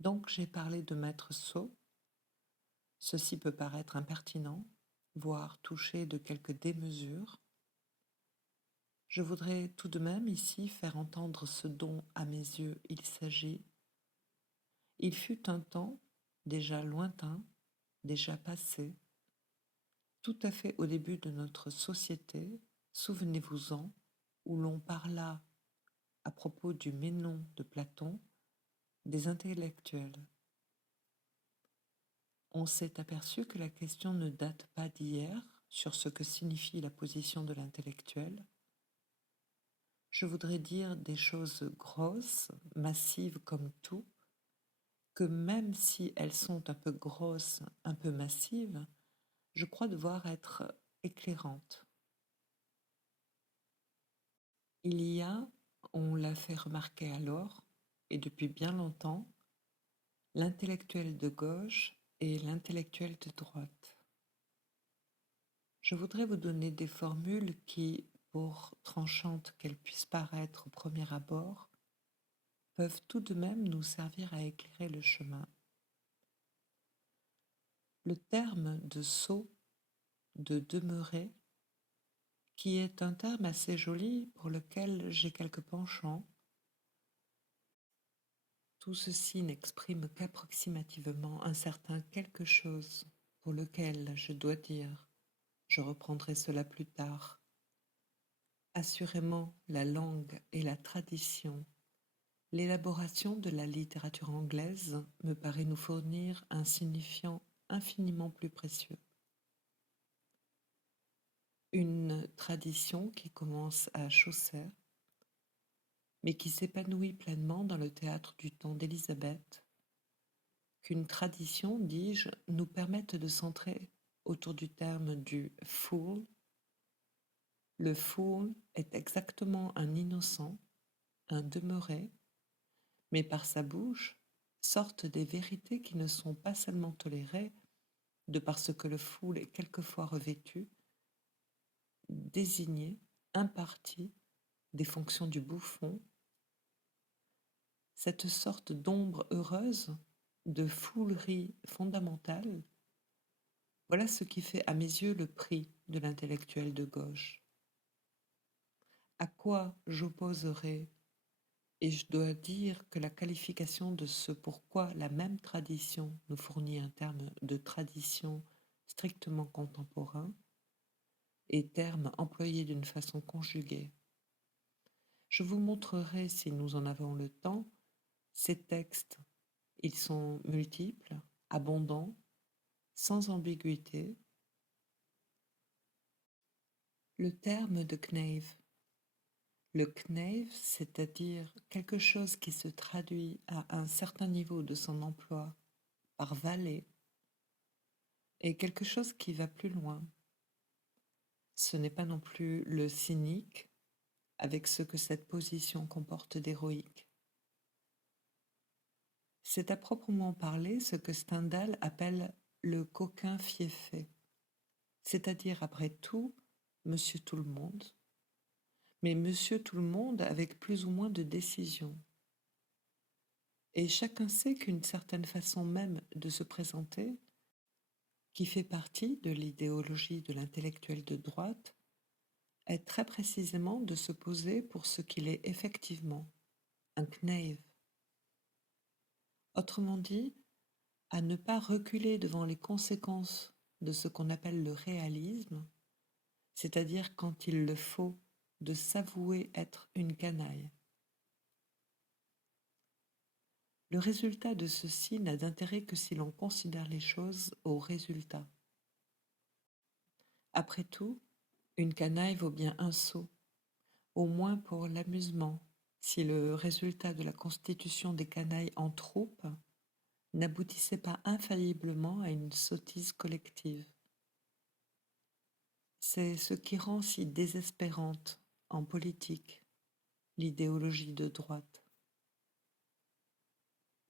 Donc j'ai parlé de maître sot. Ceci peut paraître impertinent, voire toucher de quelque démesure. Je voudrais tout de même ici faire entendre ce dont, à mes yeux, il s'agit. Il fut un temps, déjà lointain, déjà passé, tout à fait au début de notre société, souvenez-vous-en, où l'on parla, à propos du Ménon de Platon, des intellectuels. On s'est aperçu que la question ne date pas d'hier sur ce que signifie la position de l'intellectuel. Je voudrais dire des choses grosses, massives comme tout, que même si elles sont un peu grosses, un peu massives, je crois devoir être éclairantes. Il y a, on l'a fait remarquer alors, et depuis bien longtemps, l'intellectuel de gauche et l'intellectuel de droite. Je voudrais vous donner des formules qui, pour tranchantes qu'elles puissent paraître au premier abord, peuvent tout de même nous servir à éclairer le chemin. Le terme de sot, de demeurer, qui est un terme assez joli pour lequel j'ai quelques penchants, tout ceci n'exprime qu'approximativement un certain quelque chose pour lequel je dois dire, je reprendrai cela plus tard. Assurément, la langue et la tradition, l'élaboration de la littérature anglaise me paraît nous fournir un signifiant infiniment plus précieux. Une tradition qui commence à Chaucer, mais qui s'épanouit pleinement dans le théâtre du temps d'Élisabeth, qu'une tradition, dis-je, nous permette de centrer autour du terme du fool. Le fool est exactement un innocent, un demeuré, mais par sa bouche sortent des vérités qui ne sont pas seulement tolérées, de par ce que le fool est quelquefois revêtu, désigné, imparti des fonctions du bouffon, cette sorte d'ombre heureuse, de foolerie fondamentale, voilà ce qui fait à mes yeux le prix de l'intellectuel de gauche. À quoi j'opposerai, et je dois dire que la qualification de ce pourquoi la même tradition nous fournit un terme de tradition strictement contemporain, et terme employé d'une façon conjuguée. Je vous montrerai, si nous en avons le temps, ces textes. Ils sont multiples, abondants, sans ambiguïté. Le terme de Knave. Le Knave, c'est-à-dire quelque chose qui se traduit à un certain niveau de son emploi par valet, est quelque chose qui va plus loin. Ce n'est pas non plus le cynique, avec ce que cette position comporte d'héroïque. C'est à proprement parler ce que Stendhal appelle le coquin fieffé, c'est-à-dire après tout, monsieur tout le monde, mais monsieur tout le monde avec plus ou moins de décision. Et chacun sait qu'une certaine façon même de se présenter, qui fait partie de l'idéologie de l'intellectuel de droite, est très précisément de se poser pour ce qu'il est effectivement, un knave. Autrement dit, à ne pas reculer devant les conséquences de ce qu'on appelle le réalisme, c'est-à-dire quand il le faut, de s'avouer être une canaille. Le résultat de ceci n'a d'intérêt que si l'on considère les choses au résultat. Après tout, une canaille vaut bien un sot, au moins pour l'amusement, si le résultat de la constitution des canailles en troupe n'aboutissait pas infailliblement à une sottise collective. C'est ce qui rend si désespérante, en politique, l'idéologie de droite.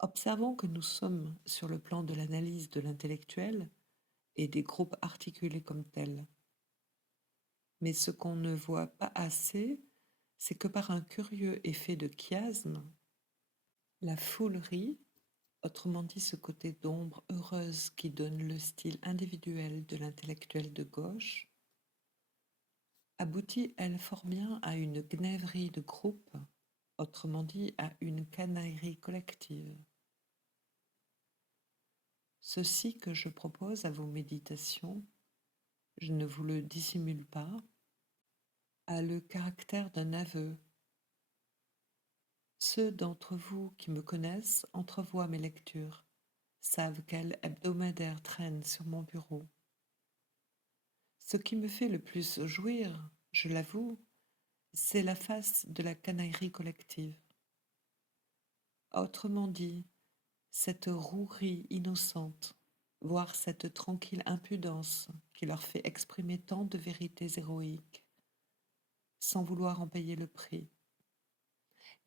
Observons que nous sommes sur le plan de l'analyse de l'intellectuel et des groupes articulés comme tels. Mais ce qu'on ne voit pas assez, c'est que par un curieux effet de chiasme, la foulerie, autrement dit ce côté d'ombre heureuse qui donne le style individuel de l'intellectuel de gauche, aboutit elle fort bien à une gnèverie de groupe, autrement dit à une canaillerie collective. Ceci que je propose à vos méditations, je ne vous le dissimule pas, a le caractère d'un aveu. Ceux d'entre vous qui me connaissent entrevoient mes lectures, savent quel hebdomadaire traîne sur mon bureau. Ce qui me fait le plus jouir, je l'avoue, c'est la face de la canaillerie collective. Autrement dit, cette rouerie innocente, voire cette tranquille impudence qui leur fait exprimer tant de vérités héroïques, sans vouloir en payer le prix.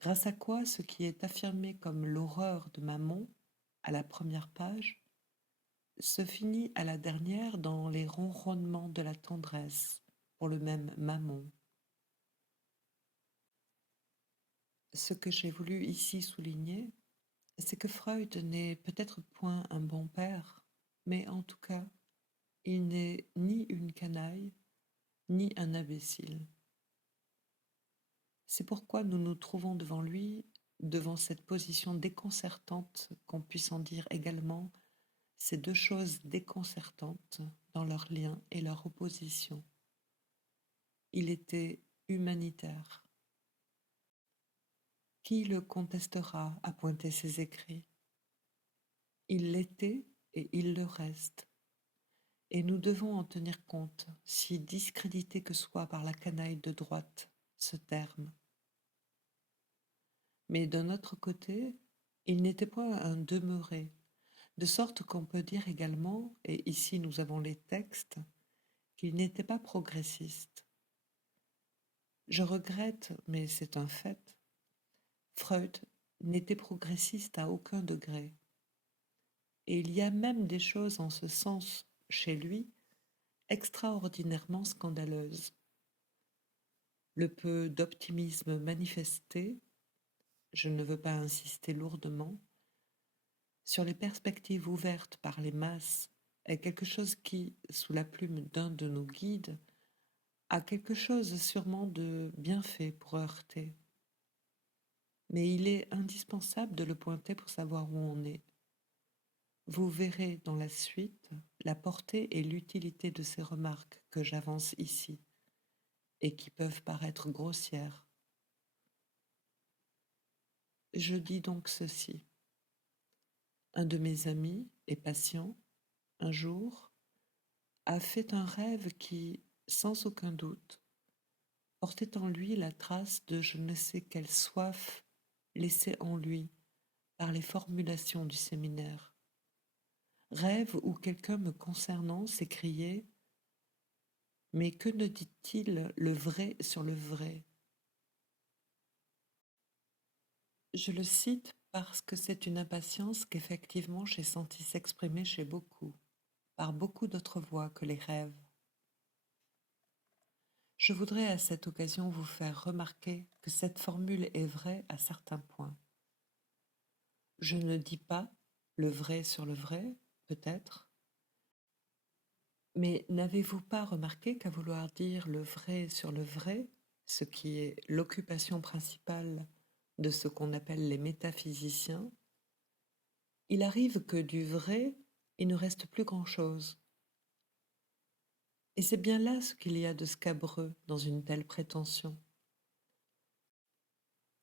Grâce à quoi ce qui est affirmé comme l'horreur de Mammon, à la première page, se finit à la dernière dans les ronronnements de la tendresse pour le même Mammon. Ce que j'ai voulu ici souligner, c'est que Freud n'est peut-être point un bon père, mais en tout cas, il n'est ni une canaille, ni un imbécile. C'est pourquoi nous nous trouvons devant lui, devant cette position déconcertante, qu'on puisse en dire également ces deux choses déconcertantes dans leur lien et leur opposition. Il était humanitaire. Qui le contestera à pointer ses écrits? Il l'était et il le reste. Et nous devons en tenir compte, si discrédité que soit par la canaille de droite ce terme. Mais d'un autre côté, il n'était point un demeuré, de sorte qu'on peut dire également, et ici nous avons les textes, qu'il n'était pas progressiste. Je regrette, mais c'est un fait, Freud n'était progressiste à aucun degré. Et il y a même des choses en ce sens chez lui extraordinairement scandaleuses. Le peu d'optimisme manifesté, je ne veux pas insister lourdement, sur les perspectives ouvertes par les masses est quelque chose qui, sous la plume d'un de nos guides, a quelque chose sûrement de bien fait pour heurter. Mais il est indispensable de le pointer pour savoir où on est. Vous verrez dans la suite la portée et l'utilité de ces remarques que j'avance ici et qui peuvent paraître grossières. Je dis donc ceci. Un de mes amis et patients, un jour, a fait un rêve qui, sans aucun doute, portait en lui la trace de je ne sais quelle soif laissée en lui par les formulations du séminaire. Rêve où quelqu'un me concernant s'écriait « Mais que ne dit-il le vrai sur le vrai ?» Je le cite parce que c'est une impatience qu'effectivement j'ai senti s'exprimer chez beaucoup, par beaucoup d'autres voix que les rêves. Je voudrais à cette occasion vous faire remarquer que cette formule est vraie à certains points. Je ne dis pas le vrai sur le vrai, peut-être, mais n'avez-vous pas remarqué qu'à vouloir dire le vrai sur le vrai, ce qui est l'occupation principale de ce qu'on appelle les métaphysiciens, il arrive que du vrai, il ne reste plus grand-chose. Et c'est bien là ce qu'il y a de scabreux dans une telle prétention.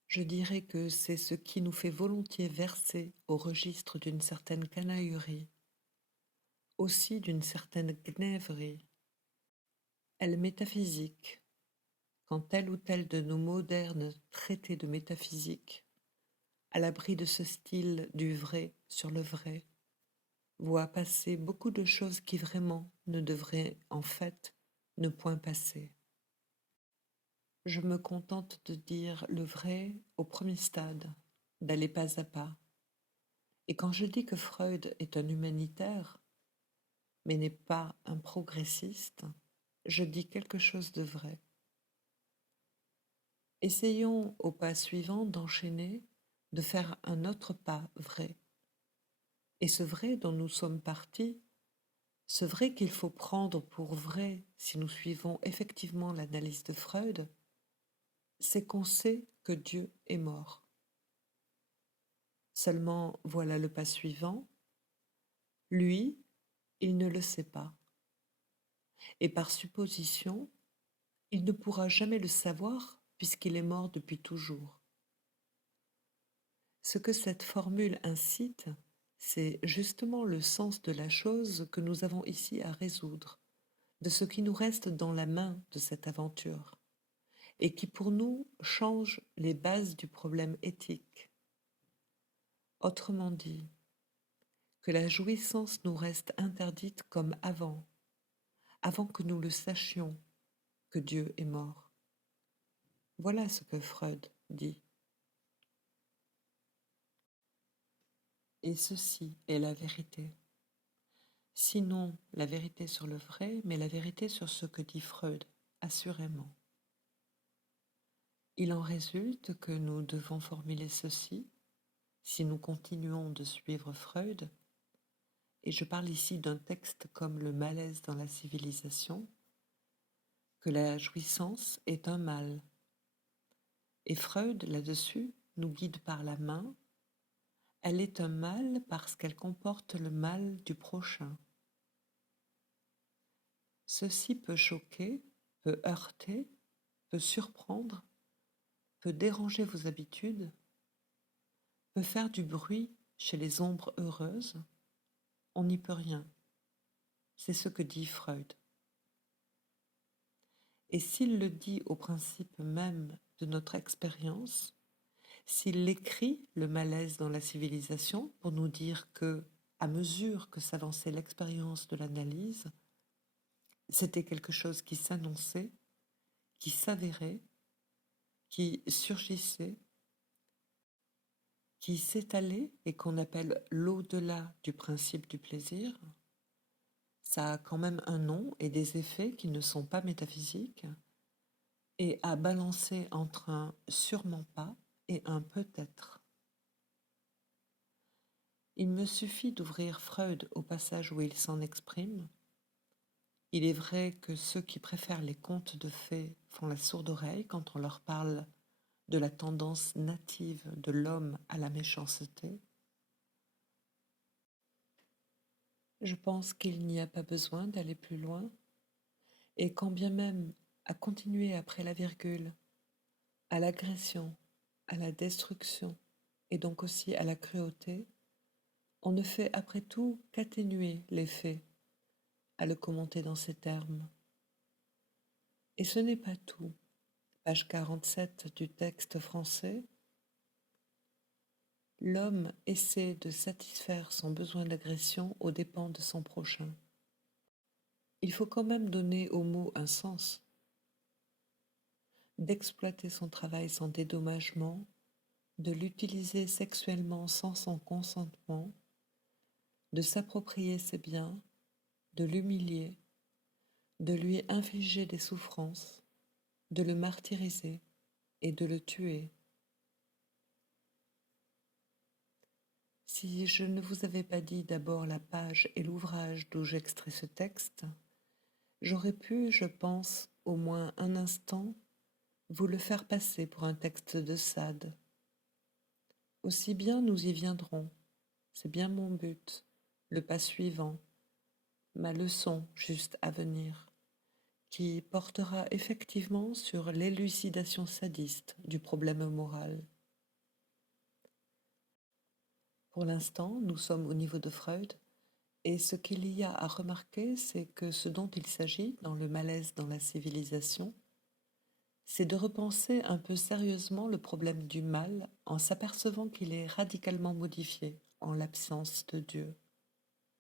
Je dirais que c'est ce qui nous fait volontiers verser au registre d'une certaine canaillerie, aussi d'une certaine gnèverie. Elle métaphysique, quand tel ou tel de nos modernes traités de métaphysique, à l'abri de ce style du vrai sur le vrai, voit passer beaucoup de choses qui vraiment ne devraient en fait ne point passer. Je me contente de dire le vrai au premier stade, d'aller pas à pas. Et quand je dis que Freud est un humanitaire, mais n'est pas un progressiste, je dis quelque chose de vrai. Essayons au pas suivant d'enchaîner, de faire un autre pas vrai, Et ce vrai dont nous sommes partis, ce vrai qu'il faut prendre pour vrai si nous suivons effectivement l'analyse de Freud, c'est qu'on sait que Dieu est mort. Seulement, voilà le pas suivant. Lui, il ne le sait pas. Et par supposition, il ne pourra jamais le savoir puisqu'il est mort depuis toujours. Ce que cette formule incite, c'est justement le sens de la chose que nous avons ici à résoudre, de ce qui nous reste dans la main de cette aventure, et qui pour nous change les bases du problème éthique. Autrement dit, que la jouissance nous reste interdite comme avant que nous le sachions que Dieu est mort. Voilà ce que Freud dit. Et ceci est la vérité. Sinon la vérité sur le vrai, mais la vérité sur ce que dit Freud, assurément. Il en résulte que nous devons formuler ceci, si nous continuons de suivre Freud, et je parle ici d'un texte comme Le malaise dans la civilisation, que la jouissance est un mal. Et Freud, là-dessus, nous guide par la main. Elle est un mal parce qu'elle comporte le mal du prochain. Ceci peut choquer, peut heurter, peut surprendre, peut déranger vos habitudes, peut faire du bruit chez les ombres heureuses. On n'y peut rien. C'est ce que dit Freud. Et s'il le dit au principe même de notre expérience, s'il écrit le malaise dans la civilisation pour nous dire que, à mesure que s'avançait l'expérience de l'analyse, c'était quelque chose qui s'annonçait, qui s'avérait, qui surgissait, qui s'étalait et qu'on appelle l'au-delà du principe du plaisir, ça a quand même un nom et des effets qui ne sont pas métaphysiques, et à balancer entre un sûrement pas et un peut-être. Il me suffit d'ouvrir Freud au passage où il s'en exprime. Il est vrai que ceux qui préfèrent les contes de fées font la sourde oreille quand on leur parle de la tendance native de l'homme à la méchanceté. Je pense qu'il n'y a pas besoin d'aller plus loin, et quand bien même à continuer après la virgule, à l'agression, à la destruction, et donc aussi à la cruauté, on ne fait après tout qu'atténuer les faits, à le commenter dans ces termes. Et ce n'est pas tout. Page 47 du texte français. L'homme essaie de satisfaire son besoin d'agression aux dépens de son prochain. Il faut quand même donner au mot un sens. D'exploiter son travail sans dédommagement, de l'utiliser sexuellement sans son consentement, de s'approprier ses biens, de l'humilier, de lui infliger des souffrances, de le martyriser et de le tuer. Si je ne vous avais pas dit d'abord la page et l'ouvrage d'où j'extrais ce texte, j'aurais pu, je pense, au moins un instant, vous le faire passer pour un texte de Sade. Aussi bien nous y viendrons, c'est bien mon but, le pas suivant, ma leçon juste à venir, qui portera effectivement sur l'élucidation sadiste du problème moral. Pour l'instant, nous sommes au niveau de Freud, et ce qu'il y a à remarquer, c'est que ce dont il s'agit dans le malaise dans la civilisation, c'est de repenser un peu sérieusement le problème du mal en s'apercevant qu'il est radicalement modifié en l'absence de Dieu.